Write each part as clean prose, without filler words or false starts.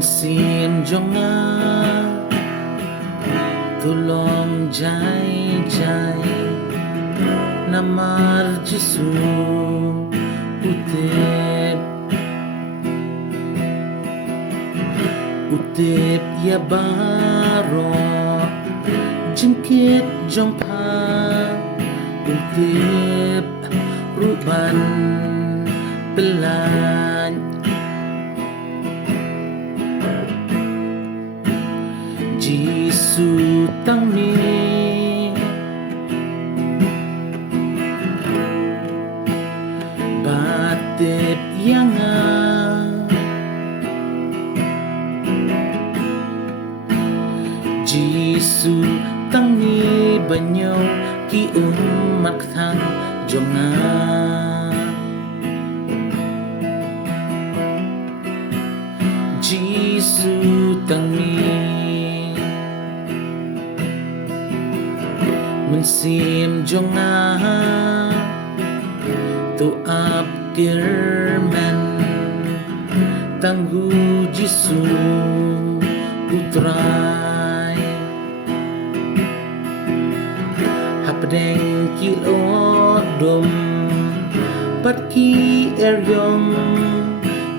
sim jonga tulong jai jai namar Jesu utip ya baro jengkit jompa utip ruban pelan Jesu tang ni batip yang Jesu tang ni banyaw ki umat thang jonga Jesu tang ni mensim jonga tu ap kirman tanggu Jesu putrai hapdeng kilodom patki eryom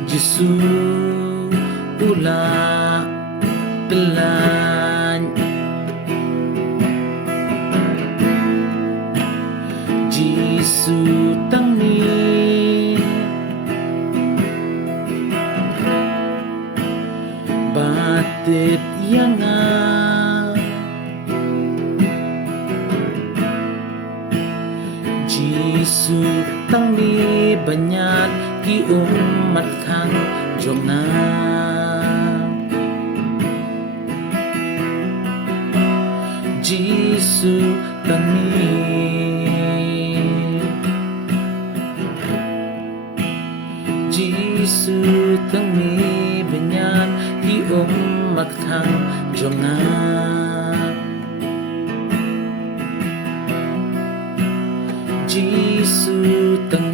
Jesu ula pelan Jesu tang ni batip yang Jesu tang ni banyak ki umat thang jonga Jesu tang ni Jesu tang ni banyak ki umat thang jonga Jesu tang